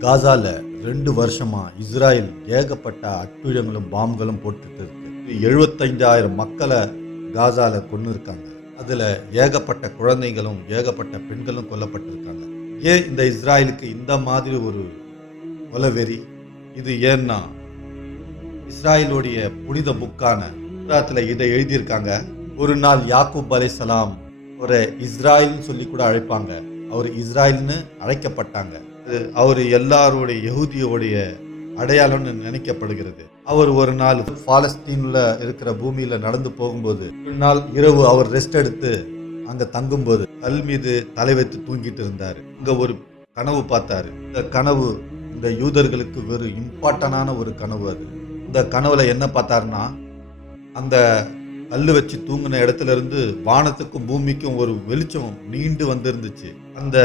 காசால ரெண்டு வருஷமா இஸ்ராயல் ஏகப்பட்ட அட்டுழியங்களும் பாம்புகளும் போட்டுட்டு இருக்கு. எழுபத்தைந்தாயிரம் மக்களை காசால கொண்டு இருக்காங்க. அதுல ஏகப்பட்ட குழந்தைகளும் ஏகப்பட்ட பெண்களும் கொல்லப்பட்டிருக்காங்க. ஏன் இந்த இஸ்ராயலுக்கு இந்த மாதிரி ஒரு கொலவெறி? இது ஏன்னா இஸ்ராயலுடைய புனித புக்கான குராத்தில் இதை எழுதியிருக்காங்க. ஒரு நாள் யாக்கூப் அலைசலாம் ஒரு இஸ்ராயல்னு சொல்லி கூட அழைப்பாங்க. அவர் இஸ்ராயல்னு அழைக்கப்பட்டாங்க. அவர் எல்லாருடைய யகுதியோடைய அடையாளம்னு நினைக்கப்படுகிறது. அவர் ஒரு நாள் பாலஸ்தீன்ல இருக்கிற பூமியில நடந்து போகும்போது ஒரு நாள் இரவு அவர் ரெஸ்ட் எடுத்து அங்க தங்கும்போது கல் மீது தலை வைத்து தூங்கிட்டு இருந்தார். அங்க ஒரு கனவு பார்த்தாரு. இந்த கனவு இந்த யூதர்களுக்கு வெறும் இம்பார்ட்டனான ஒரு கனவு அது. இந்த கனவுல என்ன பார்த்தாருன்னா அந்த கல்லு வச்சு தூங்கின இடத்துல இருந்து வானத்துக்கும் பூமிக்கும் ஒரு வெளிச்சம் நீண்டு வந்திருந்துச்சு. அந்த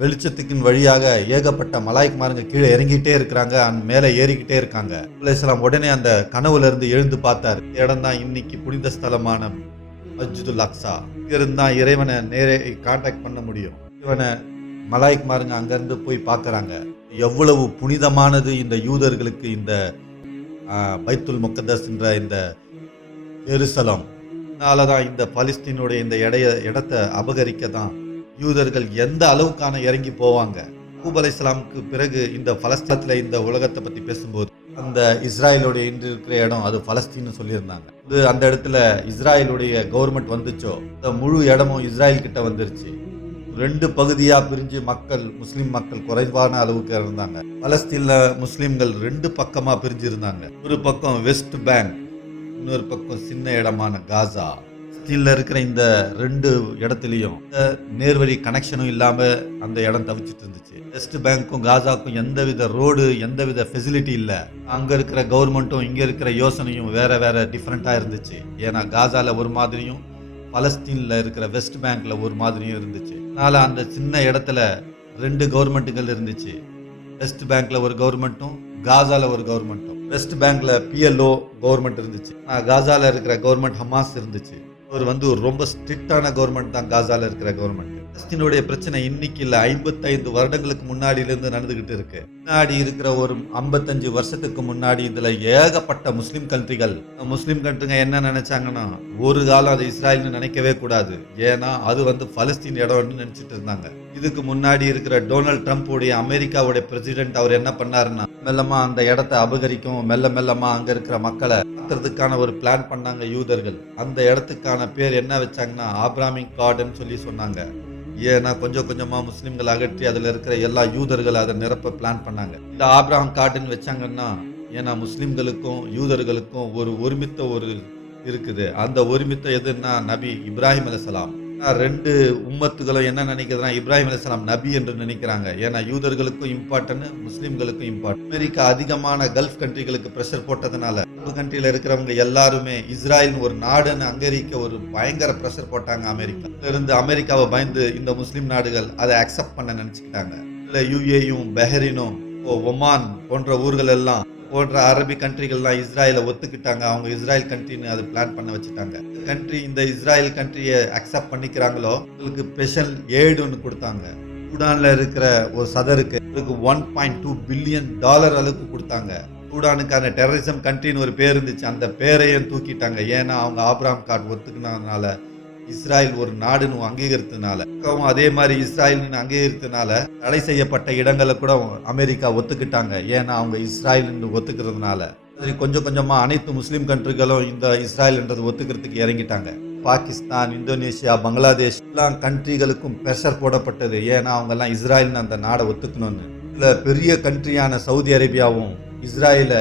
வெளிச்சத்துக்கின் வழியாக ஏகப்பட்ட மலாய்க்குமாருங்க கீழே இறங்கிட்டே இருக்கிறாங்க. அந்த மேலே ஏறிக்கிட்டே இருக்காங்க. அலைஹிஸ்ஸலாம் உடனே அந்த கனவுல இருந்து எழுந்து பார்த்தாரு. இடம் தான் இன்னைக்கு புனித ஸ்தலமான மஸ்ஜிதுல் அக்ஸா. இங்கிருந்து தான் இறைவனை நேரே காண்டாக்ட் பண்ண முடியும். இவனை மலாய்க்குமாருங்க அங்கேருந்து போய் பார்க்குறாங்க. எவ்வளவு புனிதமானது இந்த யூதர்களுக்கு இந்த பைத்துல் முக்கதஸ் என்ற இந்த எருசலம். அதனால தான் இந்த பலிஸ்தீனுடைய இந்த இடைய இடத்த அபகரிக்க தான் யூதர்கள் எந்த அளவுக்கான இறங்கி போவாங்க? அபூப் இஸ்லாமுக்கு பிறகு இந்த பலஸ்தீனத்தில் இந்த உலகத்தை பற்றி பேசும்போது அந்த இஸ்ராயலுடைய இன்று இருக்கிற இடம் அது பலஸ்தீன்னு சொல்லியிருந்தாங்க. இது அந்த இடத்துல இஸ்ராயலுடைய கவர்மெண்ட் வந்துச்சோ இந்த முழு இடமும் இஸ்ராயல் கிட்ட வந்துருச்சு. ரெண்டு பகுதியா பிரிஞ்சு மக்கள் முஸ்லீம் மக்கள் குறைவான அளவுக்கு இருந்தாங்க பலஸ்தீன்ல முஸ்லீம்கள் ரெண்டு பக்கமா பிரிஞ்சு இருந்தாங்க ஒரு பக்கம் வெஸ்ட் பேங்க் இன்னொரு பக்கம் சின்ன இடமான காசா. பலஸ்தீன்ல இருக்கிற இந்த ரெண்டு இடத்துலையும் இந்த நேர்வழி கனெக்ஷனும் இல்லாமல் அந்த இடம் தவிச்சிட்டு இருந்துச்சு. வெஸ்ட் பேங்க்கும் காசாக்கும் எந்தவித ரோடு எந்தவித ஃபெசிலிட்டி இல்லை. அங்கே இருக்கிற கவர்மெண்ட்டும் இங்கே இருக்கிற யோசனையும் வேற வேற டிஃப்ரெண்ட்டாக இருந்துச்சு. ஏன்னா காசாவில் ஒரு மாதிரியும் பலஸ்தீனில் இருக்கிற வெஸ்ட் பேங்க்கில் ஒரு மாதிரியும் இருந்துச்சு. அதனால் அந்த சின்ன இடத்துல ரெண்டு கவர்மெண்ட்டுகள் இருந்துச்சு. வெஸ்ட் பேங்க்ல ஒரு கவர்மெண்ட்டும் காசால ஒரு கவர்மெண்ட்டும் வெஸ்ட் பேங்க்ல பிஎல்ஓ கவர்மெண்ட் இருந்துச்சு. காசால இருக்கிற கவர்மெண்ட் ஹமாஸ் இருந்துச்சு. அவர் வந்து ரொம்ப ஸ்ட்ரிக்டான கவர்மெண்ட் தான் காசால இருக்கிற கவர்மெண்ட் பாலஸ்தீனுடைய பிரச்சனை இன்னைக்கு இல்லை. ஐம்பத்தைந்து வருடங்களுக்கு முன்னாடியில நடந்துக்கிட்டு நடந்துகிட்டு இருக்கு. முன்னாடி இருக்கிற ஒரு ஐம்பத்தஞ்சு வருஷத்துக்கு முன்னாடி இதுல ஏகப்பட்ட முஸ்லீம் கண்ட்ரிகள். முஸ்லீம் கண்ட்ரிங்க என்ன நினைச்சாங்கன்னா ஒரு காலம் அது இஸ்ராயல்னு நினைக்கவே கூடாது. ஏன்னா அது வந்து பலஸ்தீன் இடம்னு நினைச்சிட்டு இருந்தாங்க. இதுக்கு முன்னாடி இருக்கிற டொனால்ட் ட்ரம்ப்புடைய அமெரிக்காவுடைய பிரசிடென்ட் அவர் என்ன பண்ணாருன்னா மெல்லமா அந்த இடத்த அபகரிக்கும் மெல்ல மெல்லமா அங்க இருக்கிற மக்களை மாத்துறதுக்கான ஒரு பிளான் பண்ணாங்க யூதர்கள். அந்த இடத்துக்கான பேர் என்ன வச்சாங்கன்னா ஆப்ராமிக் கார்டன் சொல்லி சொன்னாங்க. ஏன்னா கொஞ்சம் கொஞ்சமாக முஸ்லீம்களை அகற்றி அதில் இருக்கிற எல்லா யூதர்கள் அதை நிரப்ப பிளான் பண்ணாங்க. இந்த ஆப்ராம் கார்டன் வச்சாங்கன்னா ஏன்னா முஸ்லீம்களுக்கும் யூதர்களுக்கும் ஒரு ஒருமித்த ஒரு இருக்குது. அந்த ஒருமித்த எதுன்னா நபி இப்ராஹிம் அலைஹிஸ்ஸலாம் ரெண்டு உம்மத்துகளும் என்ன நினைக்கிறதுனா இப்ராஹிம் அலிஸ்லாம் நபி என்று நினைக்கிறாங்க. ஏன்னா யூதர்களுக்கும் இம்பார்ட்டன்ட் முஸ்லீம்களுக்கும் இம்பார்ட்டன் அமெரிக்கா அதிகமான கல்ஃப் கண்ட்ரிகளுக்கு ப்ரெஷர் போட்டதுனால கல்ஃப் கண்ட்ரியில் இருக்கிறவங்க எல்லாருமே இஸ்ராயல் ஒரு நாடுன்னு அங்கீகரிக்க ஒரு பயங்கர ப்ரெஷர் போட்டாங்க அமெரிக்கா. இருந்து அமெரிக்காவை பயந்து இந்த முஸ்லீம் நாடுகள் அதை அக்செப்ட் பண்ண நினைச்சுக்கிட்டாங்க. இல்லை யுஏயும் பெஹரினும் ஒமான் போன்ற ஊர்கள் எல்லாம் போன்ற அரபி கண்ட்ரிகள்லாம் இஸ்ராயலை ஒத்துக்கிட்டாங்க. அவங்க இஸ்ராயல் கண்ட்ரின்னு அதை பிளான் பண்ண வச்சுட்டாங்க. கண்ட்ரி இந்த இஸ்ராயல் கண்ட்ரியை அக்செப்ட் பண்ணிக்கிறாங்களோ உங்களுக்கு ஸ்பெஷல் ஏடு ஒன்று கொடுத்தாங்க. சூடானில் இருக்கிற ஒரு சதருக்கு இதுக்கு one point two billion dollar அளவுக்கு கொடுத்தாங்க. சூடானுக்கான டெரரிசம் கண்ட்ரின்னு ஒரு பேர் இருந்துச்சு. அந்த பேரையும் தூக்கிட்டாங்க. ஏன்னா அவங்க ஆப்ராம் கார்டு ஒத்துக்கினதுனால இஸ்ராயல் ஒரு நாடுன்னு அங்கீகரித்தனால அதே மாதிரி இஸ்ராயல்னு அங்கீகரித்தனால தடை செய்யப்பட்ட இடங்களை கூட அமெரிக்கா ஒத்துக்கிட்டாங்க. ஏன்னா அவங்க இஸ்ராயல்னு ஒத்துக்கிறதுனால. கொஞ்சம் கொஞ்சமா அனைத்து முஸ்லீம் கண்ட்ரிகளும் இந்த இஸ்ராயல்ன்றது ஒத்துக்கிறதுக்கு இறங்கிட்டாங்க. பாகிஸ்தான் இந்தோனேஷியா பங்களாதேஷ் எல்லா கண்ட்ரிகளுக்கும் ப்ரெஷர் போடப்பட்டது. ஏன்னா அவங்க எல்லாம் இஸ்ராயல்னு அந்த நாடை ஒத்துக்கணும்னு. இதுல பெரிய கண்ட்ரியான சவுதி அரேபியாவும் இஸ்ராயலை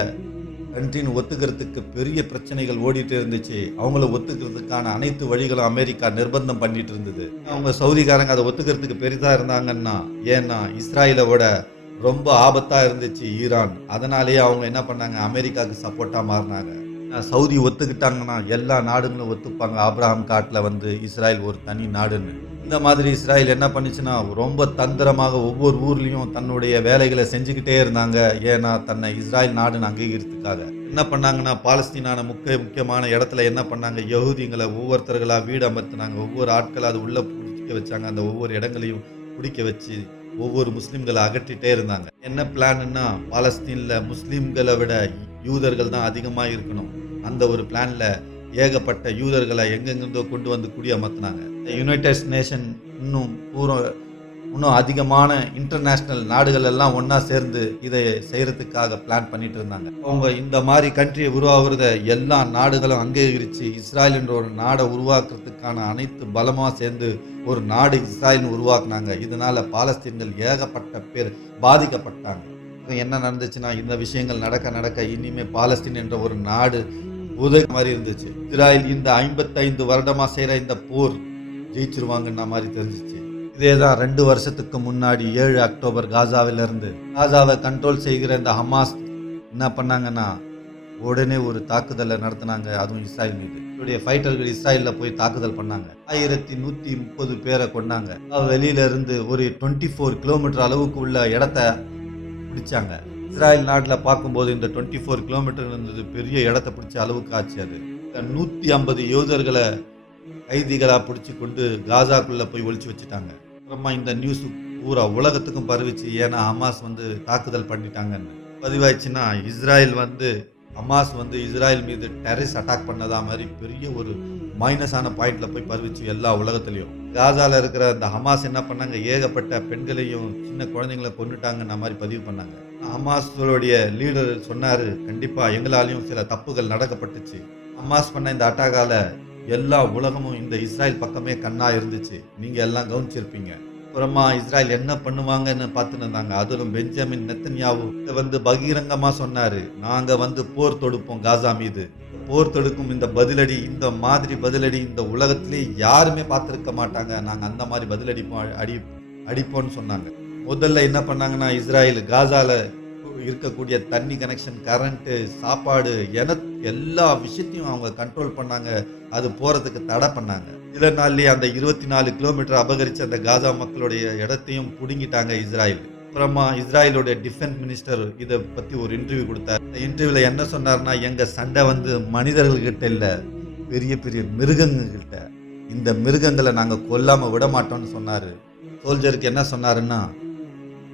கண்ட்ரின்னு ஒத்துக்கிறதுக்கு பெரிய பிரச்சனைகள் ஓடிட்டு இருந்துச்சு. அவங்கள ஒத்துக்கிறதுக்கான அனைத்து வழிகளும் அமெரிக்கா நிர்பந்தம் பண்ணிட்டு இருந்தது. அவங்க சவுதிக்காரங்க அதை ஒத்துக்கிறதுக்கு பெரிதா இருந்தாங்கன்னா ஏன்னா இஸ்ராயலை விட ரொம்ப ஆபத்தா இருந்துச்சு ஈரான். அதனாலேயே அவங்க என்ன பண்ணாங்க? அமெரிக்காவுக்கு சப்போர்ட்டா மாறினாங்க. சவுதி ஒத்துக்கிட்டாங்கன்னா எல்லா நாடுகளும் ஒத்துப்பாங்க. ஆப்ரஹாம் காட்டில் வந்து இஸ்ராயல் ஒரு தனி நாடுன்னு. இந்த மாதிரி இஸ்ராயல் என்ன பண்ணுச்சுன்னா ரொம்ப தந்திரமாக ஒவ்வொரு ஊர்லேயும் தன்னுடைய வேலைகளை செஞ்சுக்கிட்டே இருந்தாங்க. ஏன்னா தன்னை இஸ்ராயல் நாடுன்னு அங்கீகரித்துக்காக. என்ன பண்ணாங்கன்னா பாலஸ்தீனான முக்கிய முக்கியமான இடத்துல என்ன பண்ணாங்க? யகுதிங்களை ஒவ்வொருத்தர்களாக வீடு அமர்த்தினாங்க. ஒவ்வொரு ஆட்களை அது உள்ளே பிடிக்க வச்சாங்க. அந்த ஒவ்வொரு இடங்களையும் பிடிக்க வச்சு ஒவ்வொரு முஸ்லீம்களை அகற்றிட்டே இருந்தாங்க. என்ன பிளான்னா பாலஸ்தீனில் முஸ்லீம்களை விட யூதர்கள் தான் அதிகமாக இருக்கணும் அந்த ஒரு பிளானில் ஏகப்பட்ட யூதர்களை எங்கெங்கிருந்தோ கொண்டு வந்து குடியமர்த்தினாங்க யுனைடெட் நேஷன் இன்னும் பூரா இன்னும் அதிகமான இன்டர்நேஷ்னல் நாடுகள் எல்லாம் ஒன்றா சேர்ந்து இதை செய்கிறதுக்காக பிளான் பண்ணிட்டு இருந்தாங்க. அவங்க இந்த மாதிரி கண்ட்ரியை உருவாகிறத எல்லா நாடுகளும் அங்கீகரித்து இஸ்ராயல் என்ற ஒரு நாடை உருவாக்குறதுக்கான அனைத்து பலமாக சேர்ந்து ஒரு நாடு இஸ்ராயல்னு உருவாக்குனாங்க. இதனால் பாலஸ்தீன்கள் ஏகப்பட்ட பேர் பாதிக்கப்பட்டாங்க. என்ன நடந்துச்சுன்னா இந்த விஷயங்கள் நடக்க நடக்க இனிமேல் பாலஸ்தீன் என்ற ஒரு நாடு உதவி மாதிரி இருந்துச்சு. இஸ்ராயல் இந்த ஐம்பத்தைந்து வருடமா செய்கிற இந்த போர் ஜெயிச்சிருவாங்கன்ன மாதிரி தெரிஞ்சிச்சு. இதே தான் ரெண்டு வருஷத்துக்கு முன்னாடி ஏழு அக்டோபர் காசாவில இருந்து காசாவை கண்ட்ரோல் செய்கிற இந்த ஹமாஸ் என்ன பண்ணாங்கன்னா உடனே ஒரு தாக்குதலை நடத்தினாங்க அதுவும் இஸ்ராயல் மீது. இவருடைய ஃபைட்டர்கள் இஸ்ராயலில் போய் தாக்குதல் பண்ணாங்க. ஆயிரத்தி நூற்றி முப்பது பேரை கொண்டாங்க வெளியில இருந்து ஒரு டுவெண்ட்டி ஃபோர் கிலோமீட்டர் அளவுக்கு உள்ள இடத்த பிடிச்சாங்க. இஸ்ராயல் நாட்டில் பார்க்கும்போது இந்த டுவெண்ட்டி ஃபோர் கிலோமீட்டர் இருந்தது பெரிய இடத்த பிடிச்ச அளவுக்கு ஆச்சு அது. நூற்றி ஐம்பது யோதர்களை கைதிகளாக பிடிச்சி கொண்டு காசாக்குள்ளே போய் ஒழிச்சு வச்சுட்டாங்க. அப்புறமா இந்த நியூஸ் பூரா உலகத்துக்கும் பரவிச்சு ஏன்னா ஹமாஸ் வந்து தாக்குதல் பண்ணிட்டாங்கன்னு. பதிவாயிடுச்சுன்னா இஸ்ராயல் வந்து ஹமாஸ் வந்து இஸ்ராயல் மீது டெரரிஸ் அட்டாக் பண்ணதா மாதிரி பெரிய ஒரு மைனஸான பாயிண்ட்ல போய் பரவிச்சு எல்லா உலகத்துலேயும். காசால இருக்கிற அந்த ஹமாஸ் என்ன பண்ணாங்க? ஏகப்பட்ட பெண்களையும் சின்ன குழந்தைங்களை கொண்டுட்டாங்கன்ற மாதிரி பதிவு பண்ணாங்க. ஹமாஸ்களுடைய லீடர் சொன்னார் கண்டிப்பாக எங்களாலையும் சில தப்புகள் நடக்கப்பட்டுச்சு. ஹமாஸ் பண்ண இந்த அட்டாகால எல்லா உலகமும் இந்த இஸ்ரேல் பக்கமே கண்ணாக இருந்துச்சு. நீங்கள் எல்லாம் கவனிச்சிருப்பீங்க. அப்புறமா இஸ்ரேல் என்ன பண்ணுவாங்கன்னு பார்த்துன்னு இருந்தாங்க அதிலும் பெஞ்சமின் நெத்தன்யாவு இதை வந்து பகிரங்கமாக சொன்னார். நாங்கள் வந்து போர் தொடுப்போம் காசா மீது. போர் தொடுக்கும் இந்த பதிலடி இந்த மாதிரி பதிலடி இந்த உலகத்திலே யாருமே பார்த்துருக்க மாட்டாங்க. நாங்கள் அந்த மாதிரி பதிலடிப்போம் அடி அடிப்போம்னு சொன்னாங்க. முதல்ல என்ன பண்ணாங்கன்னா இஸ்ராயல் காசால இருக்கக்கூடிய தண்ணி கனெக்ஷன் கரண்ட்டு சாப்பாடு என எல்லா விஷயத்தையும் அவங்க கண்ட்ரோல் பண்ணாங்க. அது போறதுக்கு தடை பண்ணாங்க. சில அந்த இருபத்தி நாலு கிலோமீட்டர் அபகரிச்சு அந்த காசா மக்களுடைய இடத்தையும் பிடுங்கிட்டாங்க இஸ்ராயல் அப்புறமா இஸ்ராயலோட டிஃபென்ஸ் மினிஸ்டர் இதை பத்தி ஒரு இன்டர்வியூ கொடுத்தார். இந்த இன்டர்வியூல என்ன சொன்னார்னா எங்க சண்டை வந்து மனிதர்கள்கிட்ட இல்ல பெரிய பெரிய மிருகங்கள்கிட்ட. இந்த மிருகங்களை நாங்கள் கொல்லாம விட மாட்டோம்னு சொன்னாரு சோல்ஜருக்கு என்ன சொன்னாருன்னா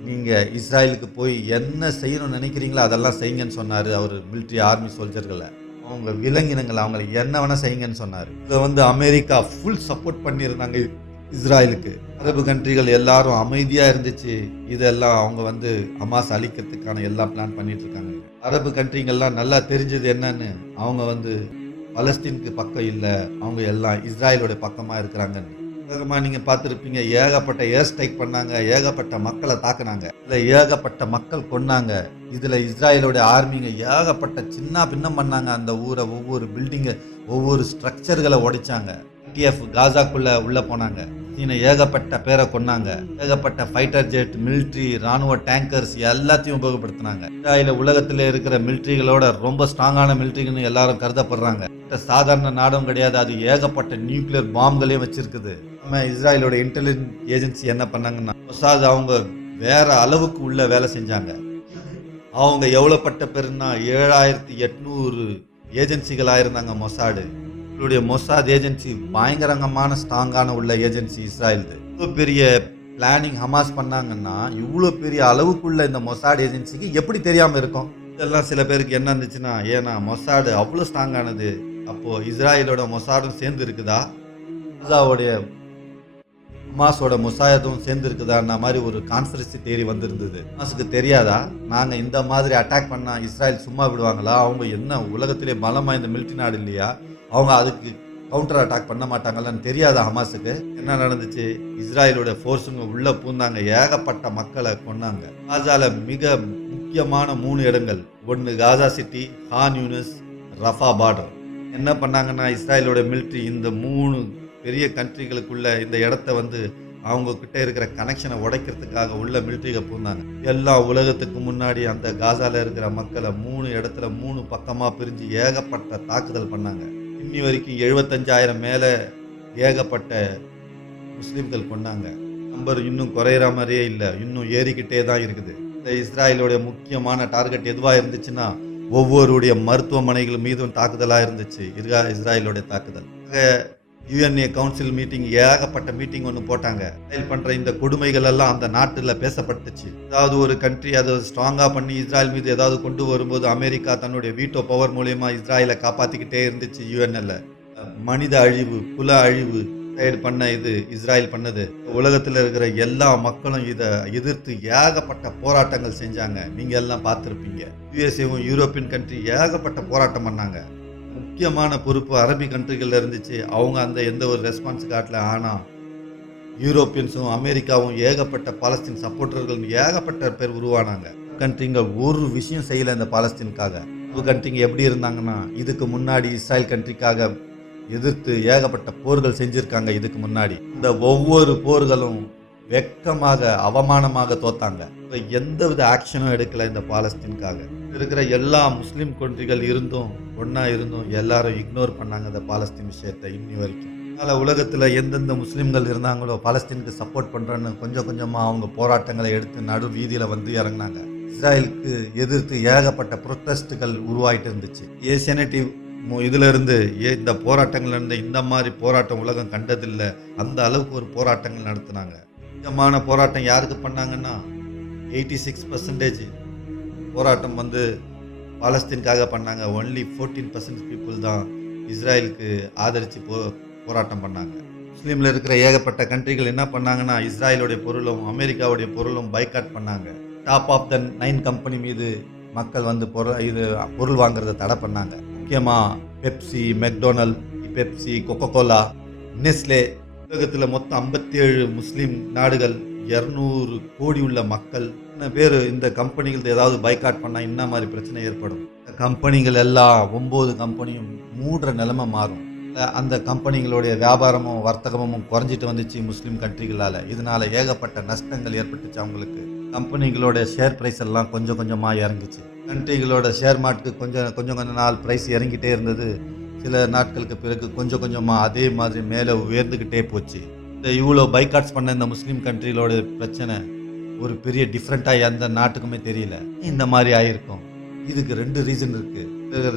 நீங்கள் இஸ்ராயலுக்கு போய் என்ன செய்யணும்னு நினைக்கிறீங்களோ அதெல்லாம் செய்யுங்கன்னு சொன்னார் அவர் மிலிட்ரி ஆர்மி சோல்ஜர்களை அவங்க விலங்கினங்களை அவங்களை என்ன வேணால் செய்யுங்கன்னு சொன்னார். இதை வந்து அமெரிக்கா ஃபுல் சப்போர்ட் பண்ணியிருந்தாங்க இஸ்ராயலுக்கு அரபு கண்ட்ரிகள் எல்லாரும் அமைதியாக இருந்துச்சு. இதெல்லாம் அவங்க வந்து அமாஸ் அழிக்கிறதுக்கான எல்லா பிளான் பண்ணிட்டு இருக்காங்க. அரபு கண்ட்ரிங்கெல்லாம் நல்லா தெரிஞ்சது என்னன்னு அவங்க வந்து பலஸ்தீனுக்கு பக்கம் இல்லை. அவங்க எல்லாம் இஸ்ராயலோட பக்கமாக இருக்கிறாங்கன்னு. வேகமா நீங்கள் பார்த்துருப்பீங்க. ஏகப்பட்ட ஏர் ஸ்ட்ரைக் பண்ணாங்க. ஏகப்பட்ட மக்களை தாக்குனாங்க. இதில் ஏகப்பட்ட மக்கள் கொன்னாங்க. இதில் இஸ்ராயலோடைய ஆர்மிங்க ஏகப்பட்ட சின்ன பின்னம் பண்ணாங்க. அந்த ஊரை ஒவ்வொரு பில்டிங்கை ஒவ்வொரு ஸ்ட்ரக்சர்களை உடைச்சாங்க. டிஎஃப் காசாக்குள்ளே உள்ளே போனாங்க. சீன ஏகப்பட்ட பேரை கொன்னாங்க. ஏகப்பட்ட ஃபைட்டர் ஜெட் மிலிட்ரி ராணுவ டேங்கர்ஸ் எல்லாத்தையும் உபயோகப்படுத்தினாங்க. இஸ்ராயல உலகத்தில் இருக்கிற மிலிட்ரிகளோட ரொம்ப ஸ்ட்ராங்கான மிலிட்ரிகள்னு எல்லாரும் கருதப்படுறாங்க. சாதாரண நாடும் கிடையாது. அது ஏகப்பட்ட நியூக்ளியர் பாம்களையும் வச்சிருக்குது. நம்ம இஸ்ராயலோட இன்டெலிஜென்ஸ் ஏஜென்சி என்ன பண்ணாங்கன்னா மொசாத் அவங்க வேற அளவுக்கு உள்ள வேலை செஞ்சாங்க. அவங்க எவ்வளோப்பட்ட பேருன்னா ஏழாயிரத்தி எட்நூறு ஏஜென்சிகளாக இருந்தாங்க மொசாடு. இவருடைய மொசாத் ஏஜென்சி பயங்கரங்கமான ஸ்ட்ராங்கான உள்ள ஏஜென்சி இஸ்ராயல்து இவ்வளோ பெரிய பிளானிங் ஹமாஸ் பண்ணாங்கன்னா இவ்வளோ பெரிய அளவுக்குள்ள இந்த மொசாட் ஏஜென்சிக்கு எப்படி தெரியாமல் இருக்கும்? இதெல்லாம் சில பேருக்கு என்ன இருந்துச்சுன்னா ஏன்னா மொசாடு அவ்வளோ ஸ்ட்ராங்கானது அப்போது இஸ்ராயலோட மொசாடும் சேர்ந்து இருக்குதா? காசாவுடைய ஹமாஸோட முசாயதும் சேர்ந்துருக்குதான் மாதிரி ஒரு கான்ஸ்பிரசி தேரி வந்திருந்தது. உமாஸுக்கு தெரியாதா? நாங்கள் இந்த மாதிரி அட்டாக் பண்ணால் இஸ்ராயல் சும்மா விடுவாங்களா? அவங்க என்ன உலகத்திலே பலம் வாய்ந்த மிலிட்டரி நாடு இல்லையா? அவங்க அதுக்கு கவுண்டர் அட்டாக் பண்ண மாட்டாங்களான்னு தெரியாதா ஹமாஸுக்கு? என்ன நடந்துச்சு? இஸ்ராயலோட ஃபோர்ஸுங்க உள்ளே பூந்தாங்க. ஏகப்பட்ட மக்களை கொன்னாங்க. காசாவில் மிக முக்கியமான மூணு இடங்கள். ஒன்று Gaza city Khan Younis Rafah border என்ன பண்ணாங்கன்னா இஸ்ராயலோட மிலிட்ரி இந்த மூணு பெரிய கண்ட்ரிகளுக்குள்ள இந்த இடத்த வந்து அவங்க கிட்ட இருக்கிற கனெக்ஷனை உடைக்கிறதுக்காக உள்ள மிலிட்ரிக பூந்தாங்க. எல்லா உலகத்துக்கு முன்னாடி அந்த காசால இருக்கிற மக்களை மூணு இடத்துல மூணு பக்கமா பிரிஞ்சு ஏகப்பட்ட தாக்குதல் பண்ணாங்க. இன்னி வரைக்கும் எழுபத்தஞ்சாயிரம் மேல ஏகப்பட்ட முஸ்லீம்கள் கொண்டாங்க நம்பர் இன்னும் குறையிற மாதிரியே இல்லை. இன்னும் ஏறிக்கிட்டே தான் இருக்குது. இந்த இஸ்ராயலோட முக்கியமான டார்கெட் எதுவாக இருந்துச்சுன்னா ஒவ்வொருடைய மருத்துவமனைகள் மீதும் தாக்குதலாக இருந்துச்சு. இஸ்ரா இஸ்ராயலோட தாக்குதல். யுஎன்ஏ கவுன்சில் மீட்டிங் ஏகப்பட்ட மீட்டிங் ஒன்று போட்டாங்க. இஸ்ரேல் பண்ணுற இந்த கொடுமைகள் எல்லாம் அந்த நாட்டில் பேசப்பட்டுச்சு. ஏதாவது ஒரு கண்ட்ரி அதை ஸ்ட்ராங்காக பண்ணி இஸ்ராயல் மீது ஏதாவது கொண்டு வரும்போது அமெரிக்கா தன்னுடைய வீட்டோ பவர் மூலயமா இஸ்ராயலை காப்பாற்றிக்கிட்டே இருந்துச்சு யுஎன்எல்ல மனித அழிவு குல அழிவு சைடு பண்ண இது இஸ்ராயல் பண்ணது. உலகத்தில் இருக்கிற எல்லா மக்களும் இதை எதிர்த்து ஏகப்பட்ட போராட்டங்கள் செஞ்சாங்க. நீங்கள் எல்லாம் பார்த்துருப்பீங்க. யுஎஸ்ஏவும் யூரோப்பியன் கண்ட்ரி ஏகப்பட்ட போராட்டம் பண்ணாங்க. முக்கியமான பொறுப்பு அரபி கண்ட்ரிகளில் இருந்துச்சு. அவங்க அந்த எந்த ஒரு ரெஸ்பான்ஸ் காட்டல. ஆனால் யூரோப்பியன்ஸும் அமெரிக்காவும் ஏகப்பட்ட பாலஸ்தீன் சப்போர்ட்டர்கள் ஏகப்பட்ட பேர் உருவானாங்க. கண்ட்ரிங்க ஒரு விஷயம் செய்யலை இந்த பாலஸ்தீனுக்காக. அரபு கண்ட்ரிங்க எப்படி இருந்தாங்கன்னா இதுக்கு முன்னாடி இஸ்ராயல் கண்ட்ரிக்காக எதிர்த்து ஏகப்பட்ட போர்கள் செஞ்சுருக்காங்க இதுக்கு முன்னாடி. இந்த ஒவ்வொரு போர்களும் வெக்கமாக அவமானமாக தோத்தாங்க. எந்த எந்தவித ஆக்ஷனும் எடுக்கலை இந்த பாலஸ்தீனுக்காக. இருக்கிற எல்லா முஸ்லீம் கண்ட்ரிகள் இருந்தும் ஒன்றா இருந்தும் எல்லாரும் இக்னோர் பண்ணாங்க அந்த பாலஸ்தீன் விஷயத்தை இன்னி வரைக்கும். அதனால் உலகத்தில் எந்தெந்த முஸ்லீம்கள் இருந்தாங்களோ பாலஸ்தீனுக்கு சப்போர்ட் பண்ணுறேன்னு கொஞ்சம் கொஞ்சமாக அவங்க போராட்டங்களை எடுத்து நடு வீதியில் வந்து இறங்குனாங்க. இஸ்ராயலுக்கு எதிர்த்து ஏகப்பட்ட ப்ரொட்டஸ்ட்டுகள் உருவாயிட்டு இருந்துச்சு. ஏசியனேட்டிவ் இதிலிருந்து ஏ- இந்த போராட்டங்கள்லேருந்து இந்த மாதிரி போராட்டம் உலகம் கண்டதில்லை. அந்த அளவுக்கு ஒரு போராட்டங்கள் நடத்துனாங்க. முக்கியமான போராட்டம் யாருக்கு பண்ணாங்கன்னா எயிட்டி சிக்ஸ் பர்சன்டேஜ் போராட்டம் வந்து பாலஸ்தீனுக்காக பண்ணாங்க. ஒன்லி ஃபோர்டீன் பர்சன்ட் பீப்புள் தான் இஸ்ராயலுக்கு ஆதரித்து போ போராட்டம் பண்ணாங்க. முஸ்லீமில் இருக்கிற ஏகப்பட்ட கண்ட்ரிகள் என்ன பண்ணாங்கன்னா இஸ்ராயலுடைய பொருளும் அமெரிக்காவுடைய பொருளும் பைக்காட் பண்ணாங்க. Top of the nine company மீது மக்கள் வந்து பொருள் இது பொருள் வாங்குறதை தடை பண்ணாங்க. முக்கியமாக Pepsi McDonald Pepsi Coca Cola Nestle உலகத்தில் மொத்தம் ஐம்பத்தி ஏழு முஸ்லீம் நாடுகள் இரநூறு கோடி உள்ள மக்கள் என்ன பேர் இந்த கம்பெனிகள் ஏதாவது பைக்காட் பண்ணால் என்ன மாதிரி பிரச்சனை ஏற்படும். கம்பெனிகள் எல்லாம் ஒம்பது கம்பெனியும் மூடுற நிலைமை மாறும். அந்த கம்பெனிகளுடைய வியாபாரமும் வர்த்தகமும் குறைஞ்சிட்டு வந்துச்சு முஸ்லீம் கண்ட்ரிகளால். இதனால் ஏகப்பட்ட நஷ்டங்கள் ஏற்பட்டுச்சு அவங்களுக்கு. கம்பெனிகளோட ஷேர் ப்ரைஸ் எல்லாம் கொஞ்சம் கொஞ்சமாக இறங்குச்சு. கண்ட்ரிகளோட ஷேர் மார்க்கெட் கொஞ்சம் கொஞ்சம் கொஞ்ச நாள் ப்ரைஸ் இறங்கிட்டே இருந்தது. சில நாட்களுக்கு பிறகு கொஞ்சம் கொஞ்சமாக அதே மாதிரி மேலே உயர்ந்துக்கிட்டே போச்சு. இந்த இவ்வளோ பைக்காட்ஸ் பண்ண இந்த முஸ்லீம் கண்ட்ரிகளோட பிரச்சனை ஒரு பெரிய டிஃப்ரெண்ட்டாக எந்த நாட்டுக்குமே தெரியல. இந்த மாதிரி ஆயிருக்கும். இதுக்கு ரெண்டு ரீசன் இருக்கு.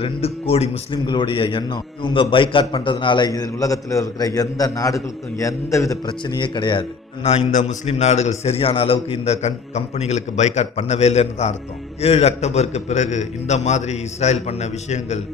ரெண்டு கோடி முஸ்லிம்களுடைய எண்ணம். இவங்க பைக்காட் பண்றதுனால இது உலகத்தில் இருக்கிற எந்த நாடுகளுக்கும் எந்த வித பிரச்சனையே கிடையாது. நான் இந்த முஸ்லீம் நாடுகள் சரியான அளவுக்கு இந்த கண் கம்பெனிகளுக்கு பைக்காட் பண்ணவே இல்லைன்னு தான் அர்த்தம். ஏழு அக்டோபருக்கு பிறகு இந்த மாதிரி இஸ்ராயல் பண்ண விஷயங்கள்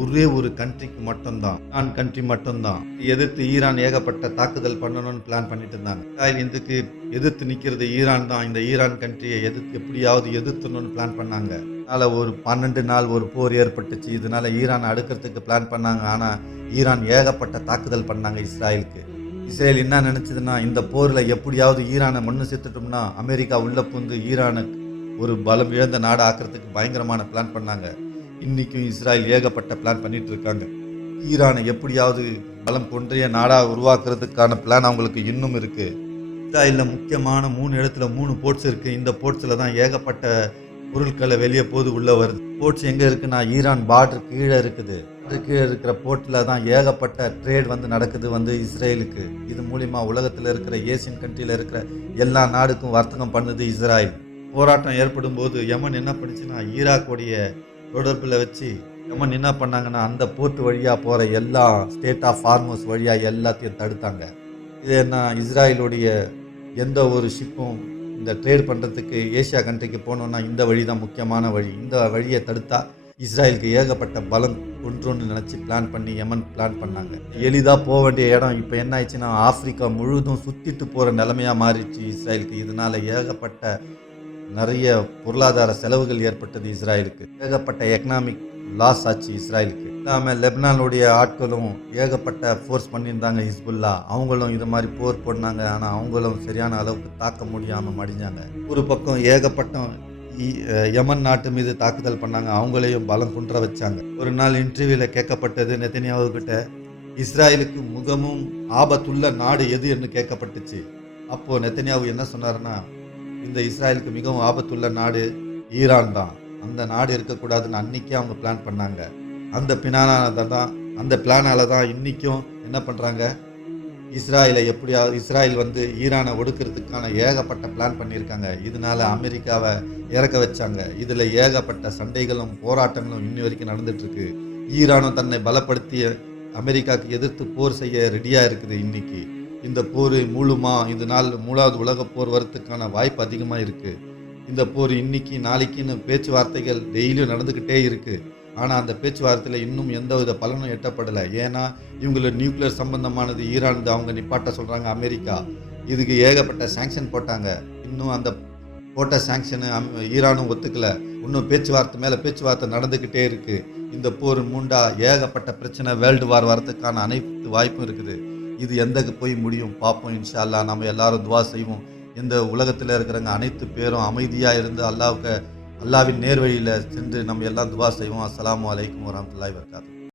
ஒரே ஒரு கண்ட்ரிக்கு மட்டும்தான் ஈரான் கண்ட்ரி மட்டும்தான். எதிர்த்து ஈரான் ஏகப்பட்ட தாக்குதல் பண்ணணும்னு பிளான் பண்ணிட்டு இருந்தாங்க. இஸ்ராயல் இதுக்கு எதிர்த்து நிற்கிறது ஈரான் தான். இந்த ஈரான் கண்ட்ரியை எதிர்த்து எப்படியாவது எதிர்த்தணும்னு பிளான் பண்ணாங்க. அதனால் ஒரு பன்னெண்டு நாள் ஒரு போர் ஏற்பட்டுச்சு. இதனால ஈரான் அடுக்கிறதுக்கு பிளான் பண்ணாங்க. ஆனால் ஈரான் ஏகப்பட்ட தாக்குதல் பண்ணாங்க இஸ்ராயலுக்கு இஸ்ரேல் என்ன நினச்சதுன்னா இந்த போரில் எப்படியாவது ஈரானை மண்ணு சேர்த்துட்டோம்னா அமெரிக்கா உள்ள புந்து ஈரானுக்கு ஒரு பலம் இழந்த நாடு ஆக்கிறதுக்கு பயங்கரமான பிளான் பண்ணாங்க. இன்றைக்கும் இஸ்ராயல் ஏகப்பட்ட பிளான் பண்ணிகிட்டு இருக்காங்க ஈரானை எப்படியாவது பலம் கொன்றைய நாடாக உருவாக்குறதுக்கான பிளான் அவங்களுக்கு இன்னும் இருக்குது இஸ்ராயலில் முக்கியமான மூணு இடத்துல மூணு போர்ட்ஸ் இருக்குது இந்த போர்ட்ஸில் தான் ஏகப்பட்ட பொருட்களை வெளியே போது உள்ளே வருது. போர்ட்ஸ் எங்கே இருக்குன்னா ஈரான் பார்டர் கீழே இருக்குது. கீழே இருக்கிற போர்ட்டில் தான் ஏகப்பட்ட ட்ரேட் வந்து நடக்குது வந்து இஸ்ரேலுக்கு. இது மூலிமா உலகத்தில் இருக்கிற ஏசியன் கண்ட்ரியில் இருக்கிற எல்லா நாடுக்கும் வர்த்தகம் பண்ணுது இஸ்ராயல் போராட்டம் ஏற்படும் போது யமன் என்ன பண்ணுச்சுன்னா ஈராக்குடைய தொடர்பில் வச்சு யமன் என்ன பண்ணாங்கன்னா அந்த போர்ட் வழியாக போகிற எல்லா ஸ்டேட் ஆஃப் ஃபார்மர்ஸ் வழியாக எல்லாத்தையும் தடுத்தாங்க. இது என்ன இஸ்ராயலுடைய எந்த ஒரு ஷிப்பும் இந்த ட்ரேட் பண்ணுறதுக்கு ஏஷியா கண்ட்ரிக்கு போகணுன்னா இந்த வழி தான் முக்கியமான வழி. இந்த வழியை தடுத்தா இஸ்ராயலுக்கு ஏகப்பட்ட பலம் கொன்றுன்னு நினச்சி பிளான் பண்ணி யமன் பிளான் பண்ணாங்க. எளிதாக போக வேண்டிய இடம் இப்போ என்ன ஆயிடுச்சுன்னா ஆஃப்ரிக்கா முழுதும் சுற்றிட்டு போகிற நிலைமையாக மாறிடுச்சு இஸ்ராயலுக்கு இதனால் ஏகப்பட்ட நிறைய பொருளாதார செலவுகள் ஏற்பட்டது இஸ்ராயலுக்கு. ஏகப்பட்ட எக்கனாமிக் லாஸ் ஆச்சு இஸ்ராயலுக்கு. இல்லாமல் லெபனானுடைய ஆட்களும் ஏகப்பட்ட ஃபோர்ஸ் பண்ணியிருந்தாங்க ஹிஸ்புல்லா. அவங்களும் இது மாதிரி போர் போடினாங்க. ஆனால் அவங்களும் சரியான அளவுக்கு தாக்க முடியாமல் மடிஞ்சாங்க. ஒரு பக்கம் ஏகப்பட்ட இ- யமன் நாட்டு மீது தாக்குதல் பண்ணாங்க. அவங்களையும் பலம் குன்ற வச்சாங்க. ஒரு நாள் இன்டர்வியூவில் கேட்கப்பட்டது நெத்தனியாவுக்கிட்ட இஸ்ராயலுக்கு முகமும் ஆபத்துள்ள நாடு எது என்று கேட்கப்பட்டுச்சு. அப்போது நெத்தனியாவு என்ன சொன்னார்னா இந்த இஸ்ராயலுக்கு மிகவும் ஆபத்துள்ள நாடு ஈரான் தான். அந்த நாடு இருக்கக்கூடாதுன்னு அன்னைக்கே அவங்க பிளான் பண்ணாங்க. அந்த பினானால தான் அந்த பிளானால தான் இன்னைக்கும் என்ன பண்ணுறாங்க இஸ்ராயலை எப்படியாவது இஸ்ராயல் வந்து ஈரானை ஒடுக்கிறதுக்கான ஏகப்பட்ட பிளான் பண்ணியிருக்காங்க. இதனால அமெரிக்காவை இறக்க வச்சாங்க. இதில் ஏகப்பட்ட சண்டைகளும் போராட்டங்களும் இன்னி வரைக்கும் நடந்துகிட்ருக்கு ஈரானும் தன்னை பலப்படுத்திய அமெரிக்காவுக்கு எதிர்த்து போர் செய்ய ரெடியாக இருக்குது இன்னைக்கு. இந்த போர் மூழுமா இந்த நாள் மூணாவது உலக போர் வரத்துக்கான வாய்ப்பு அதிகமாக இருக்குது இந்த போர் இன்னைக்கு நாளைக்குன்னு பேச்சுவார்த்தைகள் டெய்லியும் நடந்துக்கிட்டே இருக்குது ஆனால் அந்த பேச்சுவார்த்தையில் இன்னும் எந்த வித பலனும் எட்டப்படலை. ஏன்னா இவங்களோட நியூக்ளியர் சம்பந்தமானது ஈரான் அவங்க நிப்பாட்ட சொல்கிறாங்க அமெரிக்கா. இதுக்கு ஏகப்பட்ட சாங்ஷன் போட்டாங்க. இன்னும் அந்த போட்ட சாங்ஷனு ஈரானும் ஒத்துக்கலை. இன்னும் பேச்சுவார்த்தை மேலே பேச்சுவார்த்தை நடந்துக்கிட்டே இருக்குது இந்த போர் மூண்டா ஏகப்பட்ட பிரச்சனை வேர்ல்டு வார் வரதுக்கான அனைத்து வாய்ப்பும் இருக்குது. இது எந்த போய் முடியும்? பார்ப்போம் இன்ஷா அல்லாஹ் நம்ம எல்லாரும் துவா செய்வோம். இந்த உலகத்தில் இருக்கிறவங்க அனைத்து பேரும் அமைதியாக இருந்து அல்லாவுக்கு அல்லாவின் நேர்வழியில் சென்று நம்ம எல்லாம் துவா செய்வோம். அஸ்லாம் வலைக்கம் வரமத்துல்லாஹி வபரகாத்துஹு.